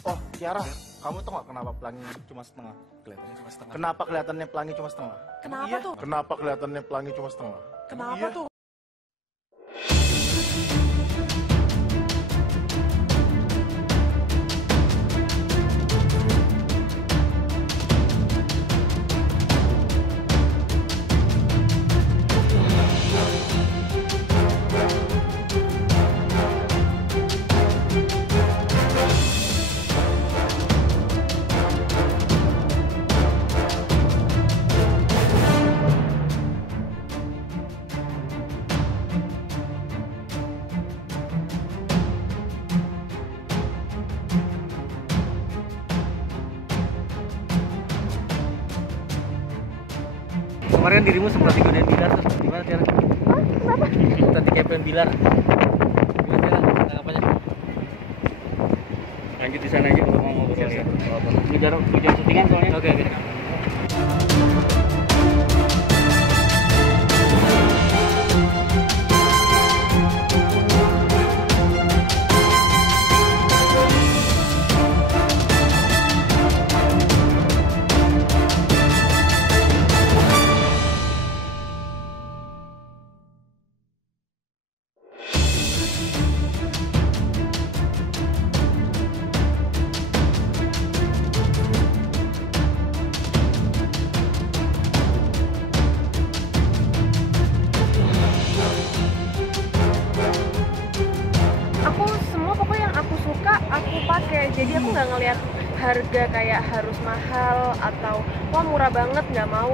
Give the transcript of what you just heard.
Oh, Tiara, kamu tau gak kenapa pelangi cuma setengah? Kelihatannya cuma setengah. Kenapa kelihatannya pelangi cuma setengah? Kenapa Iya? tuh? Kenapa kelihatannya pelangi cuma setengah? Kenapa Iya? tuh? Kemarin dirimu sempat digodain Bilar, terus gimana Tiara? Kenapa? Tadi kepen Bilar. Gimana Tiara? Tanggapannya? Lanjut di sana aja kalau mau ngobrol ya. Ngejar syutingan soalnya. Oke. Aku semua pokoknya yang aku suka aku pakai. Jadi aku nggak ngelihat harga kayak harus mahal atau wah murah banget, nggak mau.